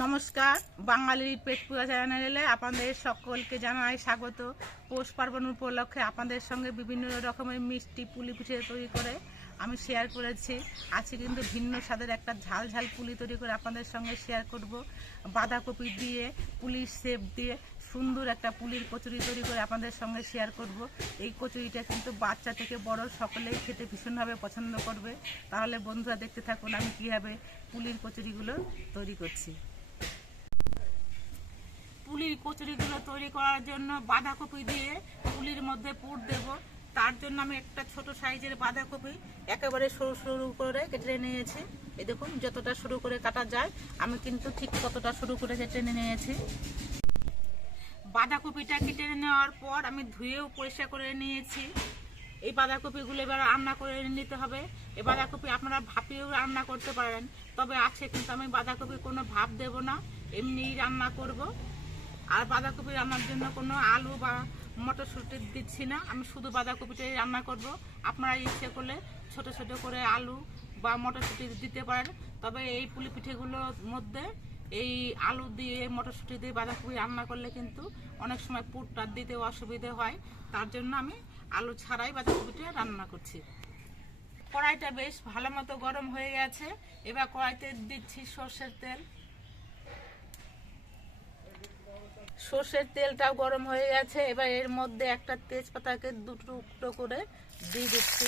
নমস্কার, বাঙালির পেট পুরা চ্যানেলে আপনাদের সকলকে জানাই স্বাগত। পৌষ পার্বণ উপলক্ষে আপনাদের সঙ্গে বিভিন্ন রকমের মিষ্টি পুলি পিঠে তৈরি করে আমি শেয়ার করেছি। আজকে কিন্তু ভিন্ন স্বাদের একটা ঝাল ঝাল পুলি তৈরি করে আপনাদের সঙ্গে শেয়ার করব। বাঁধাকপি দিয়ে, পুলির শেপ দিয়ে সুন্দর একটা পুলির কচুরি তৈরি করে আপনাদের সঙ্গে শেয়ার করব। এই কচুরিটা কিন্তু বাচ্চা থেকে বড় সকলেই খেতে ভীষণভাবে পছন্দ করবে। তাহলে বন্ধুরা দেখতে থাকুন আমি কীভাবে পুলির কচুরিগুলো তৈরি করছি। পুলির কচুরিগুলো তৈরি করার জন্য বাঁধাকপি দিয়ে পুলির মধ্যে পুর দেব। তার জন্য আমি একটা ছোট সাইজের বাঁধাকপি একেবারে সরু সরু করে কেটে নিয়েছি। এই দেখুন, যতটা শুরু করে কাটা যায়, আমি কিন্তু ঠিক ততটা সরু করে কেটে নিয়েছি। বাঁধাকপিটা কেটে নেওয়ার পর আমি ধুয়েও পরিষ্কার করে নিয়েছি। এই বাঁধাকপিগুলো এবার রান্না করে নিতে হবে। এই বাঁধাকপি আপনারা ভাপিয়েও রান্না করতে পারেন, তবে আছে কিন্তু আমি বাঁধাকপি কোনো ভাপ দেব না, এমনিই রান্না করব। আর বাঁধাকপি রান্নার জন্য কোনো আলু বা মটরশুঁটি দিচ্ছি না। আমি শুধু বাঁধাকপিটাই রান্না করব। আপনারা ইচ্ছে করলে ছোট ছোট করে আলু বা মটরশুঁটি দিতে পারেন। তবে এই পুলি পিঠেগুলোর মধ্যে এই আলু দিয়ে, মটরশুঁটি দিয়ে বাঁধাকপি রান্না করলে কিন্তু অনেক সময় পুরটা দিতে অসুবিধে হয়। তার জন্য আমি আলু ছাড়াই বাঁধাকপিটা রান্না করছি। কড়াইটা বেশ ভালো মতো গরম হয়ে গেছে। এবার কড়াইতে দিচ্ছি সর্ষের তেল। সর্ষের তেলটাও গরম হয়ে গেছে। এবার এর মধ্যে একটা তেজপাতাকে দুটো টুকরো করে দিয়ে দিচ্ছি।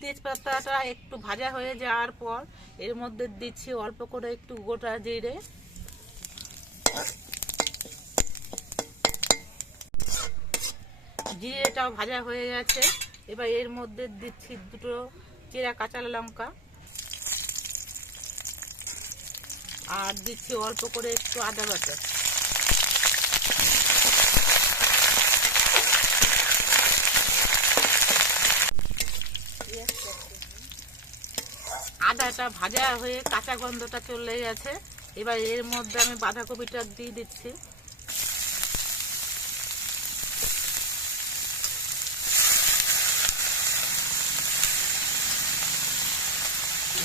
তেজপাতাটা একটু ভাজা হয়ে যাওয়ার পর এর মধ্যে দিচ্ছি অল্প করে একটু গোটা জিরে। জিরেটাও ভাজা হয়ে গেছে। এবার এর মধ্যে দিচ্ছি দুটো চেরা কাঁচা লঙ্কা। আর দিচ্ছি অল্প করে একটু আদা বাটা। আদাটা ভাজা হয়ে কাঁচা গন্ধটা চলে গেছে। এবার এর মধ্যে আমি বাঁধাকপিটা দিয়ে দিচ্ছি।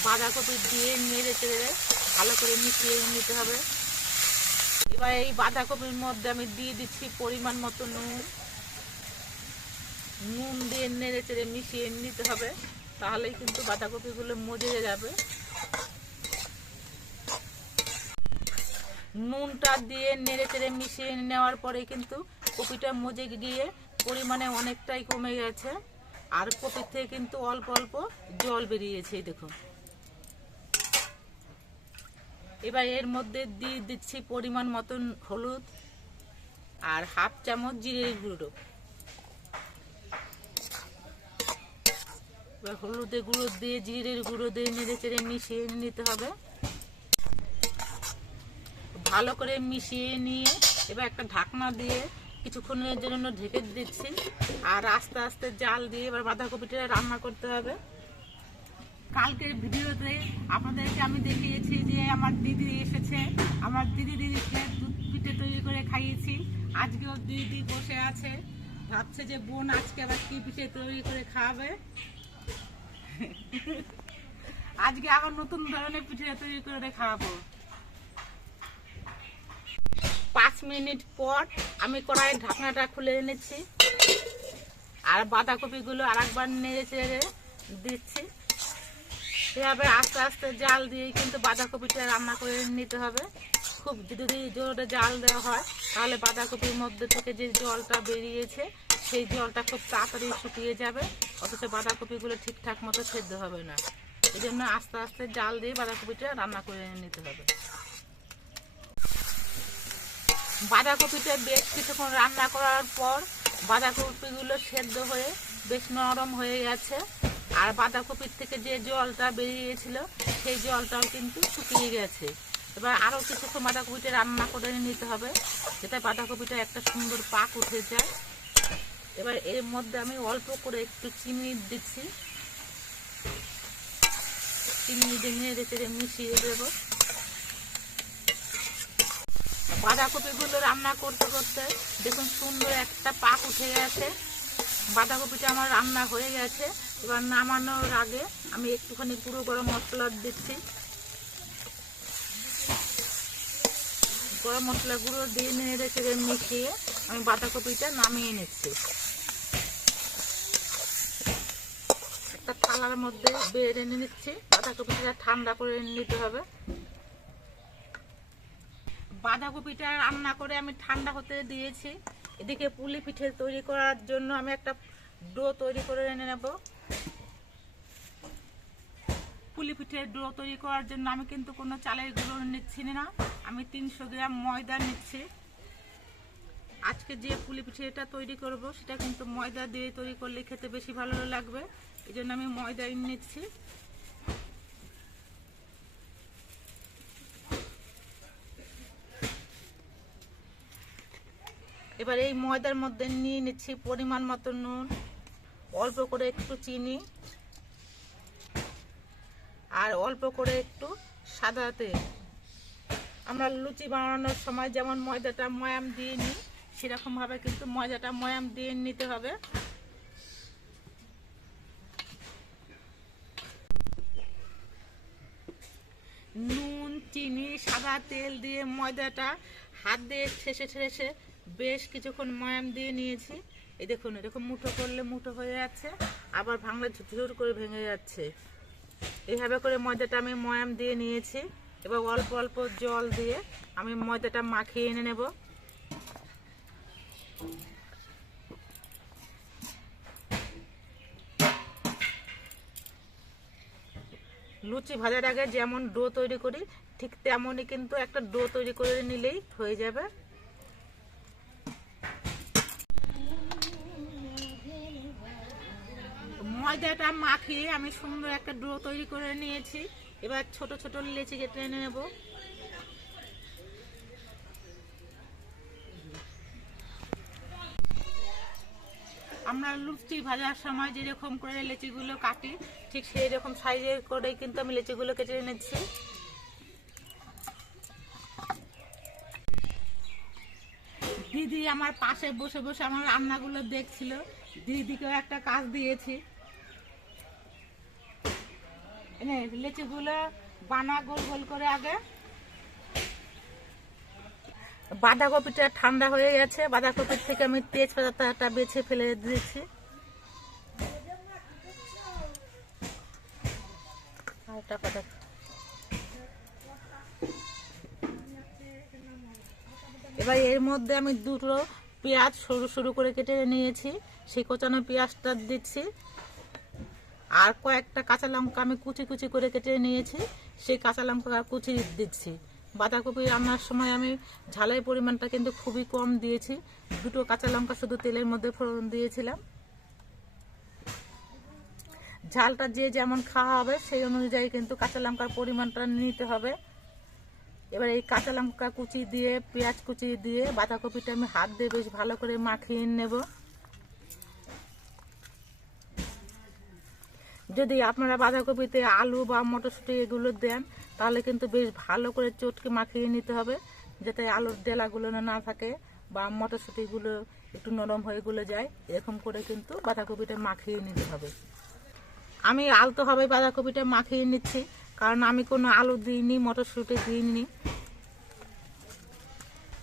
বাঁধাকপি দিয়ে নেড়ে চেড়ে ভালো করে মিশিয়ে নিতে হবে। এবার এই বাঁধাকপির মধ্যে আমি দিয়ে দিচ্ছি পরিমাণ মতো নুন। নুন দিয়ে নেড়ে চেড়ে মিশিয়ে নিতে হবে, তাহলেই কিন্তু বাঁধাকপিগুলো মজে যাবে। নুনটা দিয়ে নেড়ে চেড়ে মিশিয়ে নেওয়ার পরে কিন্তু কপিটা মজে গিয়ে পরিমাণে অনেকটাই কমে গেছে। আর কপির থেকে কিন্তু অল্প অল্প জল বেরিয়েছে, দেখুন। এবার এর মধ্যে দিয়ে দিচ্ছি পরিমাণ মতন হলুদ আর হাফ চামচ জিরের গুঁড়ো। এবার হলুদের গুঁড়ো দিয়ে, জিরের গুঁড়ো দিয়ে নেড়ে চেড়ে মিশিয়ে নিতে হবে। ভালো করে মিশিয়ে নিয়ে এবার একটা ঢাকনা দিয়ে কিছুক্ষণের জন্য ঢেকে দিচ্ছি। আর আস্তে আস্তে জাল দিয়ে এবার বাঁধাকপিটা রান্না করতে হবে। কালকের ভিডিওতে আপনাদেরকে আমি দেখিয়েছি যে আমার দিদি এসেছে। আমার দিদি দিদিকে দুধ পিঠে তৈরি করে খাইয়েছি। আজকেও দিদি বসে আছে। ভাবছে যে বোন আজকে আবার কি পিঠে তৈরি করে খাওয়াবে আজকে আবার নতুন ধরনের পিঠে তৈরি করে খাওয়াবো পাঁচ মিনিট পর আমি কড়াই ঢাকনাটা খুলে এনেছি। আর বাঁধাকপিগুলো আর একবার নেড়ে চেড়ে দিচ্ছি। এভাবে আস্তে আস্তে জাল দিয়ে কিন্তু বাঁধাকপিটা রান্না করে নিতে হবে। খুব যদি জোরে জাল দেওয়া হয়, তাহলে বাঁধাকপির মধ্যে থেকে যে জলটা বেরিয়েছে, সেই জলটা খুব তাড়াতাড়ি শুকিয়ে যাবে। অথচ বাঁধাকপিগুলো ঠিকঠাক মতো সেদ্ধ হবে না। এই জন্য আস্তে আস্তে জাল দিয়ে বাঁধাকপিটা রান্না করে নিতে হবে। বাঁধাকপিটা বেশ কিছুক্ষণ রান্না করার পর বাঁধাকপিগুলো সেদ্ধ হয়ে বেশ নরম হয়ে গেছে। আর বাঁধাকপির থেকে যে জলটা বেরিয়েছিল, সেই জলটাও কিন্তু শুকিয়ে গেছে। এবার আরও কিছু কিছুক্ষণ বাঁধাকপিটা রান্না করে নিতে হবে, যাতে বাঁধাকপিটা একটা সুন্দর পাক উঠে যায়। এবার এর মধ্যে আমি অল্প করে একটু চিনি দিচ্ছি। চিনি দিয়ে চেড়ে মিশিয়ে দেবো। বাঁধাকপিগুলো রান্না করতে করতে দেখুন সুন্দর একটা পাক উঠে গেছে। বাঁধাকপিটা আমার রান্না হয়ে গেছে। এবার নামানোর আগে আমি একটুখানি গুঁড়ো গরম মশলা দিচ্ছি। গরম মশলা গুঁড়ো দিয়ে নিয়ে রেখে মিশিয়ে আমি বাঁধাকপিটা নামিয়ে নিচ্ছি। একটা থালার মধ্যে বেড়ে এনে নিচ্ছি। বাঁধাকপিটা ঠান্ডা করে নিতে হবে। বাঁধাকপিটা রান্না করে আমি ঠান্ডা হতে দিয়েছি। এদিকে পুলি পিঠে তৈরি করার জন্য আমি একটা ডো তৈরি করে এনে নেব। পুলি পিঠের ডো তৈরি করার জন্য আমি কিন্তু কোনো চালের গুঁড়ো নিচ্ছি না। আমি তিনশো গ্রাম ময়দা নিচ্ছি। আজকে যে পুলি পিঠেটা তৈরি করব, সেটা কিন্তু ময়দা দিয়ে তৈরি করলে খেতে বেশি ভালো লাগবে। এই জন্য আমি ময়দাই নিচ্ছি। এবার এই ময়দার মধ্যে নিয়ে নিচ্ছি পরিমাণ মতো নুন, অল্প করে একটু চিনি। আর অল্প করে একটু সাদা তেল। আমরা লুচি বানানোর সময় যেমন ময়দাটা ময়াম দিয়ে নিই, সেরকমভাবে কিন্তু ময়দাটা ময়াম দিয়ে নিতে হবে। নুন, চিনি, সাদা তেল দিয়ে ময়দাটা হাত দিয়ে ঠেসে ঠেসে বেশ কিছুক্ষণ ময়াম দিয়ে নিয়েছি। এই দেখুন, এরকম মুঠো করলে মুঠো হয়ে যাচ্ছে, আবার ভাঙলে ঝুর করে ভেঙে যাচ্ছে। এইভাবে করে ময়দাটা আমি ময়াম দিয়ে নিয়েছি। এবার অল্প অল্প জল দিয়ে আমি ময়দাটা মাখিয়ে এনে নেব। লুচি ভাজার আগে যেমন ডো তৈরি করি, ঠিক তেমনই কিন্তু একটা ডো তৈরি করে নিলেই হয়ে যাবে। ময়দাটা মাখিয়ে আমি সুন্দর একটা ডো তৈরি করে নিয়েছি। এবার ছোট ছোট লেচি কেটে নেব। আমরা লুচি ভাজার সময় যেরকম করে লেচিগুলো কাটি, ঠিক সেই রকম সাইজের করেই কিন্তু আমি লেচিগুলো কেটে এনেছি। দিদি আমার পাশে বসে বসে আমার রান্নাগুলো দেখছিল। দিদিকেও একটা কাজ দিয়েছি। লেচিগুলো বানা গোল গোল করে আগে। বাঁধাকপিটা ঠান্ডা হয়ে গেছে। বাঁধাকপির থেকে আমি তেজপাতাটা বেছে ফেলে দিয়েছি। এবার এর মধ্যে আমি দুটো পেঁয়াজ সরু সরু করে কেটে নিয়েছি। সেই কোচানো পেঁয়াজটা দিচ্ছি। আর কয়েকটা কাঁচা লঙ্কা আমি কুচি কুচি করে কেটে নিয়েছি, সেই কাঁচা লঙ্কা কুচি দিচ্ছি। বাঁধাকপি রান্নার সময় আমি ঝালের পরিমাণটা কিন্তু খুবই কম দিয়েছি। দুটো কাঁচা লঙ্কা শুধু তেলের মধ্যে ফোড়ন দিয়েছিলাম। ঝালটা যে যেমন খাওয়া হবে, সেই অনুযায়ী কিন্তু কাঁচা লঙ্কার পরিমাণটা নিতে হবে। এবার এই কাঁচা লঙ্কা কুচি দিয়ে, পেঁয়াজ কুচি দিয়ে বাঁধাকপিটা আমি হাত দিয়ে বেশ ভালো করে মাখিয়ে নেব। যদি আপনারা বাঁধাকপিতে আলু বা মটরশুঁটি এগুলো দেন, তাহলে কিন্তু বেশ ভালো করে চটকে মাখিয়ে নিতে হবে, যাতে আলুর ডেলাগুলো না থাকে বা মটরশুঁটিগুলো একটু নরম হয়ে গুলো যায়। এরকম করে কিন্তু বাঁধাকপিটা মাখিয়ে নিতে হবে। আমি আলতোভাবে বাঁধাকপিটা মাখিয়ে নিচ্ছি, কারণ আমি কোনো আলু দিইনি, মটরশুঁটি দিইনি।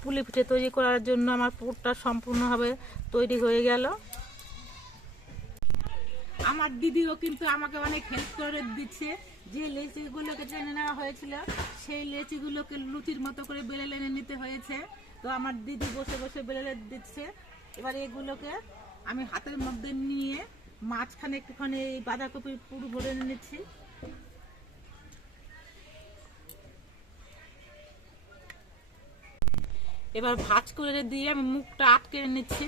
পুলি পিঠে তৈরি করার জন্য আমার পুরটা সম্পূর্ণভাবে তৈরি হয়ে গেল। আমার দিদিও কিন্তু আমাকে অনেক হেল্প করে দিচ্ছে। যে লেচিগুলোকে টেনে নেওয়া হয়েছিল, সেই লেচিগুলোকে লুচির মতো করে বেলে লেনে নিতে হয়েছে। তো আমার দিদি বসে বসে বেলে দিচ্ছে। এবার এগুলোকে আমি হাতের মধ্যে নিয়ে মাঝখানে একটুখানি এই বাঁধাকপির পুরো ভরে নিচ্ছি। এবার ভাজ করে দিয়ে আমি মুখটা আটকে নিচ্ছি।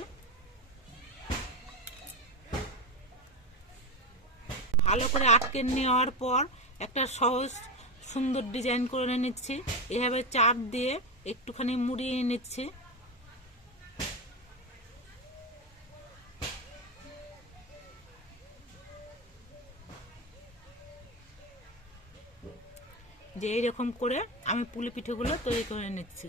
ভালো করে আটকে নেওয়ার পর একটা সহজ সুন্দর ডিজাইন করে নিচ্ছি। এভাবে চাপ দিয়ে একটুখানি মুড়িয়ে নিচ্ছি। যে এইরকম করে আমি পুলি পিঠেগুলো তৈরি করে নিচ্ছি।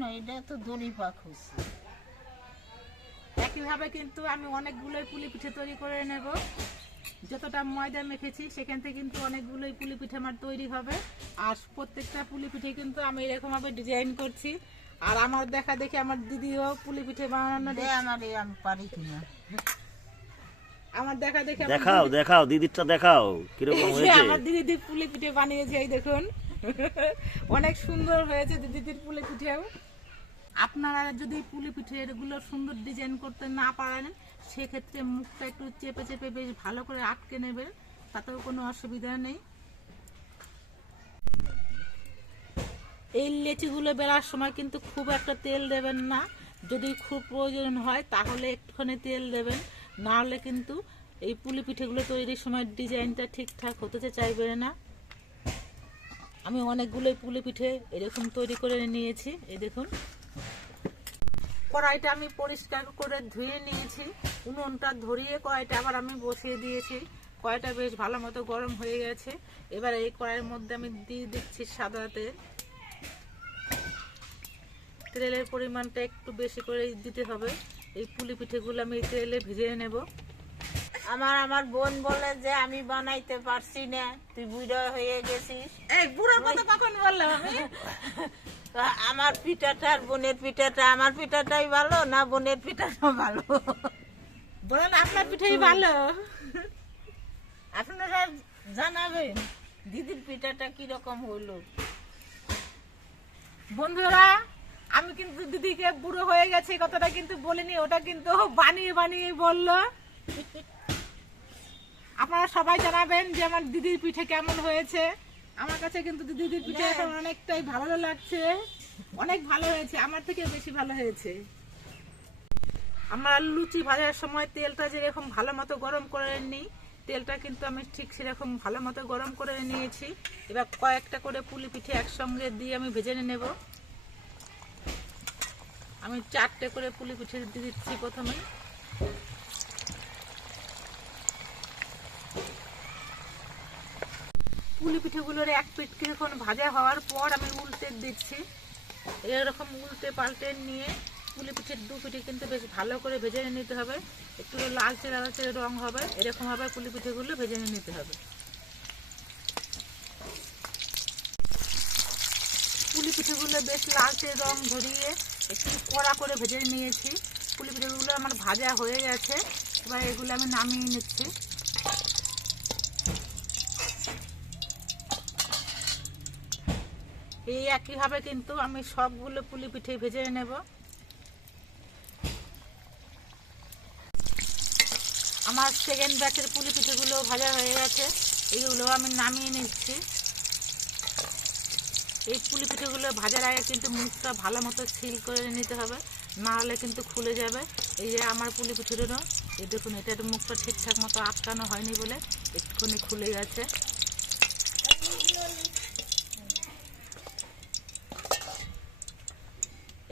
না এটা তো দড়ি পাক হচ্ছে। একইভাবে কিন্তু আমি অনেকগুলোই পুলি পিঠে তৈরি করে নেব। যতটা ময়দা মেখেছি সেখান থেকে কিন্তু অনেকগুলোই পুলি পিঠে আমার তৈরি হবে। আর প্রত্যেকটা পুলি পিঠে কিন্তু আমি এরকমভাবে ডিজাইন করছি। আর আমার দেখা দেখি আমার দিদিও পুলি পিঠে বানানো আমার এই আমি পারি কিনা। আমার দেখা দেখি দেখাও দেখাও দিদিরটা দেখাও কীরকম হয়েছে। আমার দিদি দি পুলি পিঠে বানিয়েছে এই দেখুন। অনেক সুন্দর হয়েছে দিদির পুলি পিঠেও। আপনারা যদি পুলি পিঠে এগুলো সুন্দর ডিজাইন করতে না পারেন, সেক্ষেত্রে মুখটা একটু চেপে চেপে বেশ ভালো করে আটকে নেবে তাতেও কোনো অসুবিধা নেই। এই লেচিগুলো বেরার সময় কিন্তু খুব একটা তেল দেবেন না। যদি খুব প্রয়োজন হয়, তাহলে একটুখানি তেল দেবেন। না হলে কিন্তু এই পুলি পিঠেগুলো তৈরির সময় ডিজাইনটা ঠিকঠাক হতে চাইবে না। আমি অনেকগুলোই পুলি পিঠে এরকম তৈরি করে নিয়েছি, এই দেখুন। কড়াইটা আমি পরিষ্কার করে ধুয়ে নিয়েছি। উনুনটা ধরিয়ে কড়াইটা আবার আমি বসিয়ে দিয়েছি। কড়াইটা বেশ ভালো মতো গরম হয়ে গেছে। এবার এই কড়াইয়ের মধ্যে আমি দিয়ে দিচ্ছি সাদা তেল। তেলের পরিমাণটা একটু বেশি করে দিতে হবে। এই পুলি পিঠেগুলো আমি এই তেলে ভিজিয়ে নেব। আমার আমার বোন বলে যে আমি বানাইতে পারছি না। তুই বুড়ো হয়ে গেছিস। এই বুড়োর কথা কখন বললাম আমি? আমার পিঠাটা আর বোনের পিঠাটা আমার পিঠাটাই ভালো না বোনের পিঠাটা ভালো? বলেন আপনার পিঠেই ভালো। আপনারা জানাবেন দিদির পিঠাটা কীরকম হইল? বন্ধুরা আমি কিন্তু দিদিকে বুড়ো হয়ে গেছে কথাটা কিন্তু বলিনি ওটা কিন্তু বানিয়ে বানিয়ে বলল। আপনারা সবাই জানাবেন যে আমার দিদির পিঠে কেমন হয়েছে। আমার কাছে কিন্তু দিদির পিঠে এখন অনেকটাই ভালো লাগছে। অনেক ভালো হয়েছে আমার থেকে বেশি ভালো হয়েছে। আমরা লুচি ভাজার সময় তেলটা যেরকম ভালো মতো গরম করে নিই তেলটা কিন্তু আমি ঠিক সেরকম ভালো মতো গরম করে নিয়েছি। এবার কয়েকটা করে পুলি পিঠে একসঙ্গে দিয়ে আমি ভেজে নেব। আমি চারটে করে পুলি পিঠে দিয়ে দিচ্ছি প্রথমে। পুলি পিঠেগুলোর এক পিঠ কিছুক্ষণ ভাজা হওয়ার পর আমি উল্টে দিচ্ছি। এরকম উল্টে পাল্টে নিয়ে পুলি পিঠের দু পিঠে কিন্তু বেশ ভালো করে ভেজে নিতে হবে। একটু লালচে লালচে রং হবে, এরকম ভাবে পুলি পিঠেগুলো ভেজে নিতে হবে। পুলি পিঠেগুলো বেশ লালচে রং ধরিয়ে একটু কড়া করে ভেজে নিয়েছি। পুলি পিঠেগুলো আমার ভাজা হয়ে গেছে, এবার এগুলো আমি নামিয়ে নিচ্ছি। এই একইভাবে কিন্তু আমি সবগুলো পুলি পিঠে ভেজে নেব। আমার সেকেন্ড ব্যাচের পুলি পিঠেগুলো ভাজা হয়ে গেছে। এইগুলো আমি নামিয়ে নিচ্ছি। এই পুলি পিঠেগুলো ভাজার আগে কিন্তু মুখটা ভালো মতো সিল করে নিতে হবে, না হলে কিন্তু খুলে যাবে। এই যে আমার পুলি পিঠেরও এই দেখুন, এটার মুখটা ঠিকঠাক মতো আটকানো হয়নি বলে একটুখানি খুলে গেছে।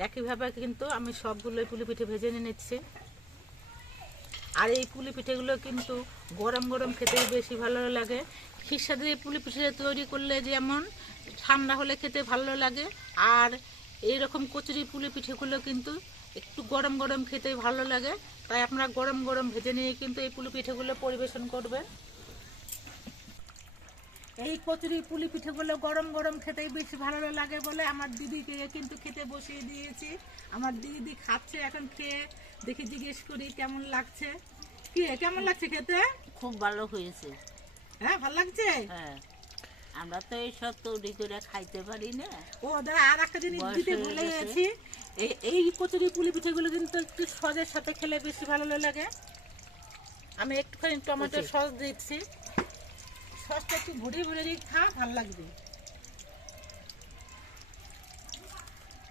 একইভাবে কিন্তু আমি সবগুলোই পুলি পিঠে ভেজে নিয়ে নিচ্ছি। আর এই পুলি পিঠেগুলো কিন্তু গরম গরম খেতেই বেশি ভালো লাগে। খিসা দিয়ে পুলি পিঠে তৈরি করলে যেমন ঠান্ডা হলে খেতে ভালো লাগে, আর এইরকম কচুরি পুলি পিঠেগুলো কিন্তু একটু গরম গরম খেতে ভালো লাগে। তাই আপনারা গরম গরম ভেজে নিয়ে কিন্তু এই পুলি পিঠেগুলো পরিবেশন করবেন। এই কচুরি পুলি পিঠেগুলো গরম গরম খেতেই বেশি ভালো লাগে বলে আমার দিদিকে কিন্তু খেতে বসিয়ে দিয়েছি। আমার দিদি খাচ্ছে এখন খেয়ে দেখে জিজ্ঞেস করি কেমন লাগছে? কি কেমন লাগছে খেতে? খুব ভালো হয়েছে। হ্যাঁ ভালো লাগছে? হ্যাঁ। আমরা তো এইসব তৈরি করে খাইতে পারি না। ও দাদা আর একটা জিনিস দিতে ভুলে গেছি। এই এই কচুরি পুলি পিঠেগুলো কিন্তু একটু সজের সাথে খেলে বেশি ভালো লাগে। আমি একটুখানি টমেটো সস দিচ্ছি। সসটা একটু ভুড়ি ভুড়ি দিয়ে খা ভালো লাগবে।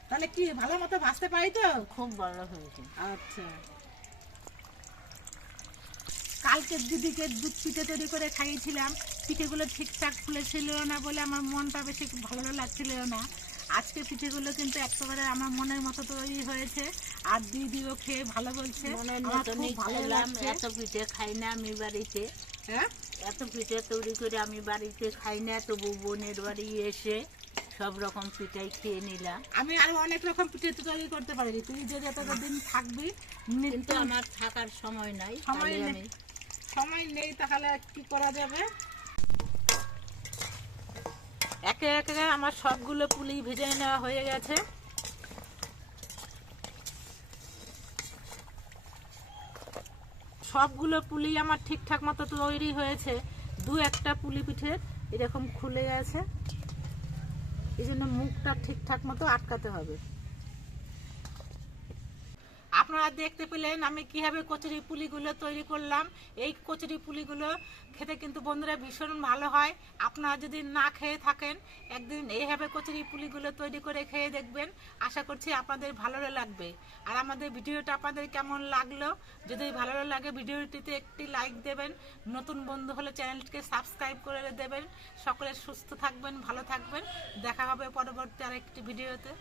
তাহলে কি ভালো মতো ভাজতে পারি তো? খুব ভালো হয়েছে। আচ্ছা। কালকে দিদিকে দুধ পিঠে তৈরি করে খাইয়েছিলাম। পিঠেগুলো ঠিকঠাক ফুলেছিল না বলে আমার মনটা বেশি ভালো লাগছিল না। আজকে পিঠেগুলো কিন্তু একেবারে আমার মনের মতো তৈরি হয়েছে। আর দিদিও খেয়ে ভালো বলছে। ভালো লাগছে। এত পিঠে খাই না আমি বাড়িতে। হ্যাঁ? এত পিঠে তৈরি করে আমি বাড়িতে খাই না তবু বোনের বাড়ি এসে সব রকম পিঠাই খেয়ে নিলাম। আমি আরও অনেক রকম পিঠে তৈরি করতে পারি তুই যে যতটা দিন থাকবি কিন্তু আমার থাকার সময় নাই সময় নেই। সময় নেই তাহলে কি করা যাবে? একে একে আমার সবগুলো পুলি ভেজে নেওয়া হয়ে গেছে। সবগুলো পুলি আমার ঠিকঠাক মতো তৈরি হয়েছে। দু একটা পুলি পিঠের এরকম খুলে গেছে। এই জন্য মুখটা ঠিকঠাক মতো আটকাতে হবে। আপনারা দেখতে পেলেন আমি কীভাবে কচুরি পুলিগুলো তৈরি করলাম। এই কচুরি পুলিগুলো খেতে কিন্তু বন্ধুরা ভীষণ ভালো হয়। আপনারা যদি না খেয়ে থাকেন, একদিন এইভাবে কচুরি পুলিগুলো তৈরি করে খেয়ে দেখবেন। আশা করছি আপনাদের ভালো লাগবে। আর আমাদের ভিডিওটা আপনাদের কেমন লাগল? যদি ভালো লাগে ভিডিওটিতে একটি লাইক দেবেন। নতুন বন্ধু হলে চ্যানেলটিকে সাবস্ক্রাইব করে দেবেন। সকলে সুস্থ থাকবেন, ভালো থাকবেন। দেখা হবে পরবর্তী আরেকটি ভিডিওতে।